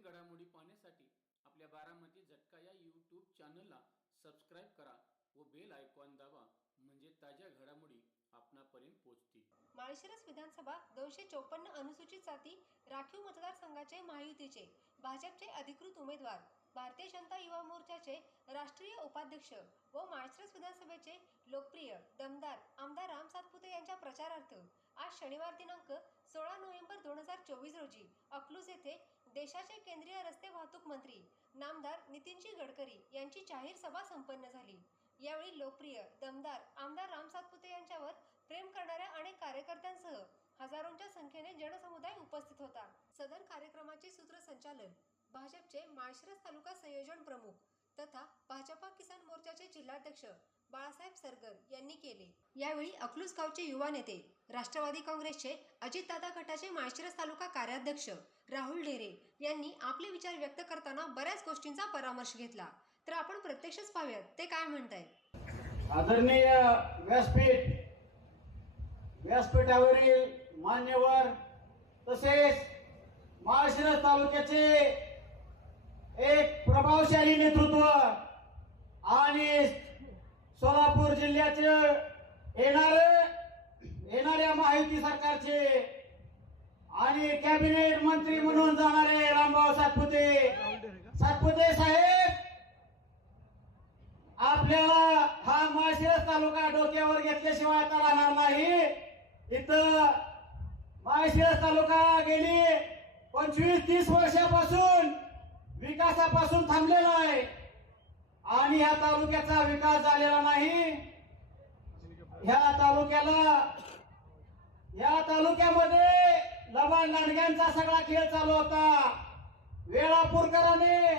नवीन घडामोडी पाहण्यासाठी आपल्या बारामती झटका या यूट्यूब चॅनलला सबस्क्राईब करा व बेल आयकॉन दाबा म्हणजे ताज्या घडामोडी आपणापर्यंत पोहोचतील. माळशिरस विधानसभा दोनशे चोपन्न अनुसूचित जाती राखीव मतदारसंघाचे महायुतीचे भाजपचे अधिकृत उमेदवार भारतीय जनता युवा मोर्चाचे राष्ट्रीय उपाध्यक्ष व माळशिरस विधानसभेचे लोकप्रिय दमदार आमदार राम सातपुते यांच्या प्रचारार्थ आज शनिवार दिनांक सोळा नोव्हेंबर दोन हजार चोवीस रोजी अकलूज येथे देशाचे केंद्रीय रस्ते वाहतूक मंत्री नामदार नितीनजी गडकरी यांची जाहीर सभा संपन्न झाली. यावेळी लोकप्रिय दमदार आमदार राम सातपुते यांच्यावर प्रेम करणाऱ्या अनेक कार्यकर्त्यांसह हजारोंच्या संख्येने जनसमुदाय उपस्थित होता. सदर कार्यक्रमाचे सूत्रसंचालन भाजपचे माळशिरस तालुका संयोजन प्रमुख तथा भाजपा किसान मोर्चाचे जिल्हाध्यक्ष बाळासाहेब सरगर यांनी केले. यावेळी अकलूज गावचे युवा नेते राष्ट्रवादी काँग्रेसचे अजितदादा गटाचे माळशिरस तालुका कार्याध्यक्ष राहुल ढेरे यांनी आपले विचार व्यक्त करताना बऱ्याच गोष्टींचा परामर्श घेतला. तर आपण प्रत्यक्षच पाहूयात ते काय म्हणतायत? आदरणीय व्यासपीठ व्यासपीठावरील मान्यवर तसेच माळशिरस तालुक्याचे एक प्रभावशाली नेतृत्व आणि सोलापूर जिल्ह्याचे येणार येणाऱ्या महायुती सरकारचे आणि कॅबिनेट मंत्री म्हणून जाणारे रामभाऊ सातपुते. सातपुते साहेब आपल्याला हा माळशिरस तालुका डोक्यावर घेतल्याशिवाय आता राहणार नाही. इथं माळशिरस तालुका गेली पंचवीस तीस वर्षापासून विकासापासून थांबलेला आहे. आणि ह्या तालुक्याचा विकास झालेला नाही. ह्या तालुक्याला या तालुक्यामध्ये लबाड लांडग्यांचा सगळा खेळ चालू होता. वेळापूरकरांनी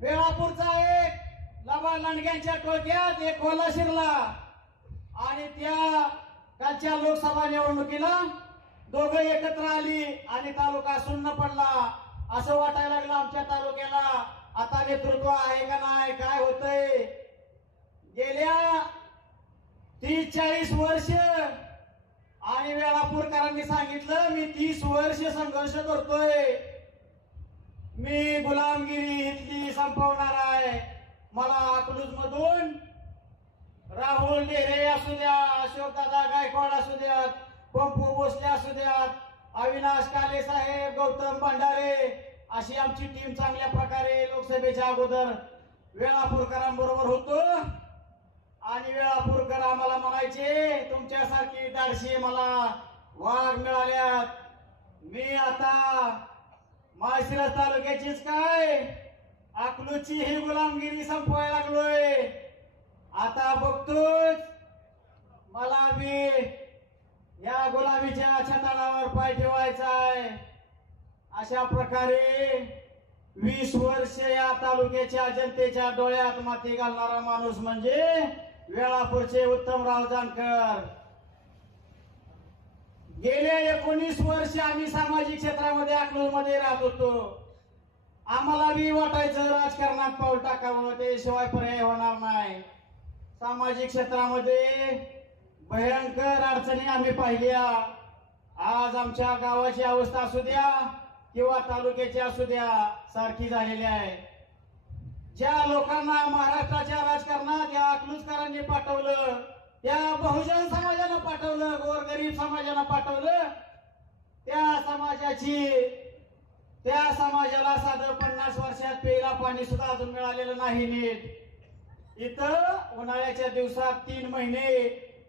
वेळापूरचा एक लबाड लांडग्यांच्या टोक्यात एक खोला शिरला. आणि त्या कालच्या लोकसभा निवडणुकीला दोघं एकत्र आली आणि तालुका सुन्न पडला. असं वाटायला लागलं आमच्या तालुक्याला. आता नेतृत्व आहे का नाही? काय होतंय? गेल्या तीस चाळीस वर्ष आणि वेळापूरकरांनी सांगितलं मी तीस वर्ष संघर्ष करतोय. मी गुलामगिरी इथली संपवणार आहे. मला अकलूज मधून राहुल डेरे असू द्या अशोक दादा गायकवाड असू द्यात पंपू भोसले असू द्यात अविनाश काले साहेब गौतम भंडारे अशी आमची टीम चांगल्या प्रकारे लोकसभेच्या अगोदर वेळापूरकरांबरोबर होतो. आणि वेळापूरकर आम्हाला म्हणायचे तुमच्यासारखी दाडशी मला वाघ मिळाल्यात. मी आता माळशिरस तालुक्याचीच काय? अकलूची ही गुलामगिरी संपवायला लागलोय. आता बघतोच मला बी या गुलाबीच्या छताडावर पाय ठेवायचा आहे अशा प्रकारे वीस वर्ष या तालुक्याच्या जनतेच्या डोळ्यात माती घालणारा माणूस म्हणजे वेळापूरचे उत्तमराव जानकर. गेल्या एकोणीस वर्ष आम्ही सामाजिक क्षेत्रामध्ये अकलूजमध्ये राहत होतो. आम्हाला बी वाटायचं राजकारणात पाऊल टाकावं शिवाय पर्याय होणार नाही. सामाजिक क्षेत्रामध्ये भयंकर अडचणी आम्ही पाहिल्या. आज आमच्या गावाची अवस्था असू द्या किंवा तालुक्याची असू द्या सारखी झालेली आहे. ज्या लोकांना महाराष्ट्राच्या राजकारणात या अकलूजकरांनी पाठवलं त्या बहुजन समाजानं पाठवलं गोरगरीब समाजानं पाठवलं त्या समाजाची त्या समाजाला साधं पन्नास वर्षात प्यायला पाणी सुद्धा अजून मिळालेलं नाही नीट. इथं उन्हाळ्याच्या दिवसात तीन महिने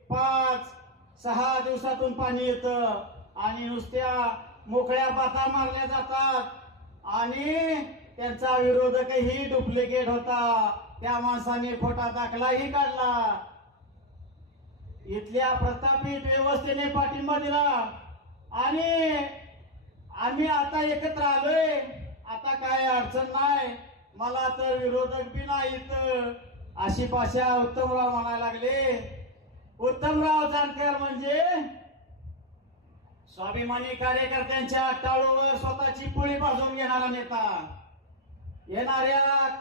पाच सहा दिवसातून पाणी येतं आणि नुसत्या मोकळ्या पाता मारल्या जातात. आणि त्यांचा विरोधकही डुप्लिकेट होता. त्या माणसाने खोटा दाखलाही काढला. इथल्या प्रस्थापित व्यवस्थेने पाठिंबा दिला. आणि आम्ही आता एकत्र आलोय. आता काय अडचण नाही. मला तर विरोधक बी नाहीत. अशी भाषा उत्तमराव म्हणायला लागले. उत्तमराव जानकर म्हणजे स्वाभिमानी कार्यकर्त्यांच्या टाळूवर स्वतःची पुळी भाजून घेणारा नेता येणाऱ्या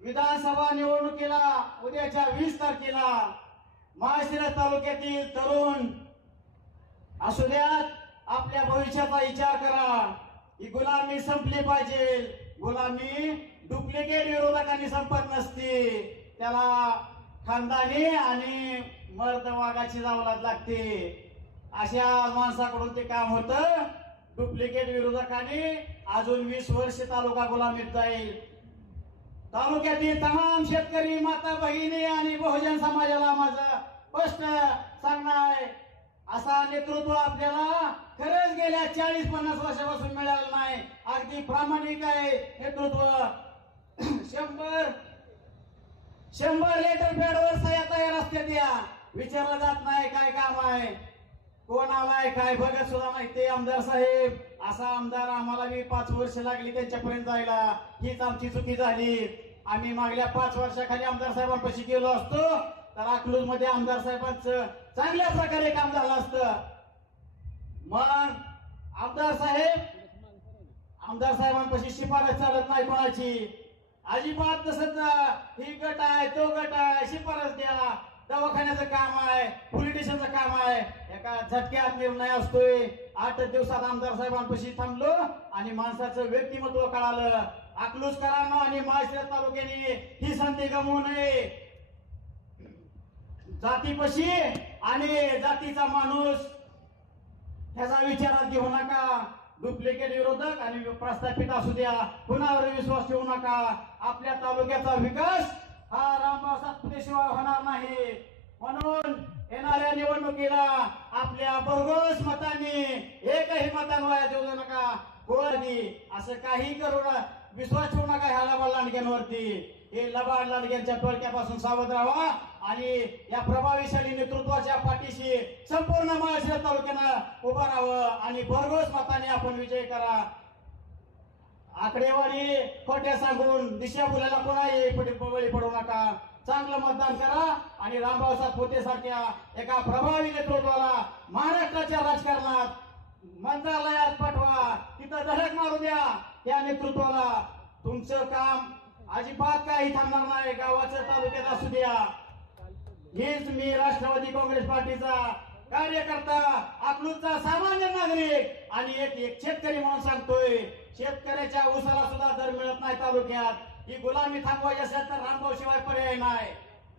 विधानसभा निवडणुकीला उद्याच्या वीस तारखेला माळशिरस तालुक्यातील तरुण असू द्यात आपल्या भविष्याचा विचार करा. ही गुलामी संपली पाहिजे. गुलामी डुप्लिकेट विरोधकांनी संपत नसते. त्याला खानदानी आणि मर्द वाघाची जावलात लागते. अशा माणसाकडून ते काम होतं. डुप्लिकेट विरोधकांनी अजून वीस वर्ष तालुका गुलामीत जाईल. तालुक्यातील तमाम शेतकरी माता भगिनी आणि बहुजन समाजाला माझं स्पष्ट सांगणं आहे. असा नेतृत्व आपल्याला खरंच गेल्या चाळीस पन्नास वर्षापासून मिळालं नाही. अगदी प्रामाणिक आहे नेतृत्व. शंभर शंभर लिटर पॅडवर सह्या तयार असते त्या विचारलं जात नाही काय काम आहे. कोण आलाय काय बघत सुद्धा माहितीये आमदार साहेब? असा आमदार आम्हाला बी पाच वर्ष लागली त्यांच्यापर्यंत जायला. हीच आमची चुकी झाली. आम्ही मागल्या पाच वर्षाखाली आमदार साहेबांपाशी गेलो असतो. तर अकलूजमध्ये आमदार साहेबांचं चांगल्या प्रकारे काम झालं असतं. मग आमदार साहेब? आमदार साहेबांपाशी शिफारस चालत नाही कोणाची. अजिबात तसंच ही गट आहे तो गट आहे शिफारस द्या. दवाखान्याचं काम आहे पोलीस स्टेशनचं काम आहे. एका झटक्यात निर्णय असतोय. आठ दिवसात आमदार साहेबांपाशी थांबलो आणि माणसाचं व्यक्तिमत्व कळालं. अकलूजकरांना आणि माळशिरस तालुक्याने ही संधी गमवू नये. जातीपशी आणि जातीचा माणूस ह्याचा विचारात घेऊ नका. डुप्लिकेट विरोधक आणि प्रस्थापित असू द्या. कुणावर विश्वास ठेवू नका. आपल्या तालुक्याचा विकास हा रामभाऊ सातपुतेशिवाय होणार नाही. निवडणुकीला आपल्या भरघोस मताने एकही मतान वाया देऊ नका. कोणी असं काही करू नका विश्वास ठेवू नका ह्या लबाड लांडग्यांवरती. हे लबाड लांडग्यांच्या टोळक्यापासून सावध राहा आणि या प्रभावीशाली नेतृत्वाच्या पाठीशी संपूर्ण महाराष्ट्र तालुक्यानं उभं राहावं आणि भरघोस मताने आपण विजय करा. आकडेवारी खोट्या सांगून दिशा बोलायला कोणाही बळी पडू नका. चांगलं मतदान करा आणि रामभाऊ पोते सारख्या एका प्रभावी नेतृत्वाला महाराष्ट्राच्या राजकारणात मंत्रालयात पाठवा. तिथं धडक मारू द्या त्या नेतृत्वाला तुमचं काम अजिबात काही थांबणार नाही. गावाच्या तालुक्यात असू द्या. हेच मी राष्ट्रवादी काँग्रेस पार्टीचा कार्यकर्ता अकलूजचा सामान्य नागरिक आणि एक एक शेतकरी म्हणून सांगतोय. शेतकऱ्याच्या ऊसाला सुद्धा दर मिळत नाही तालुक्यात. ही गुलामी थांबवायची असेल तर रामभाऊ शिवाय पर्याय नाही.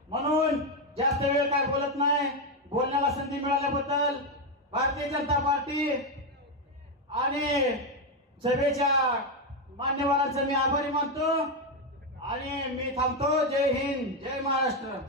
म्हणून जास्त वेळ काय बोलत नाही बोलण्याला संधी मिळाल्याबद्दल भारतीय जनता पार्टी आणि सभेच्या मान्यवरांचं मी आभारी मानतो आणि मी थांबतो. जय हिंद जय महाराष्ट्र.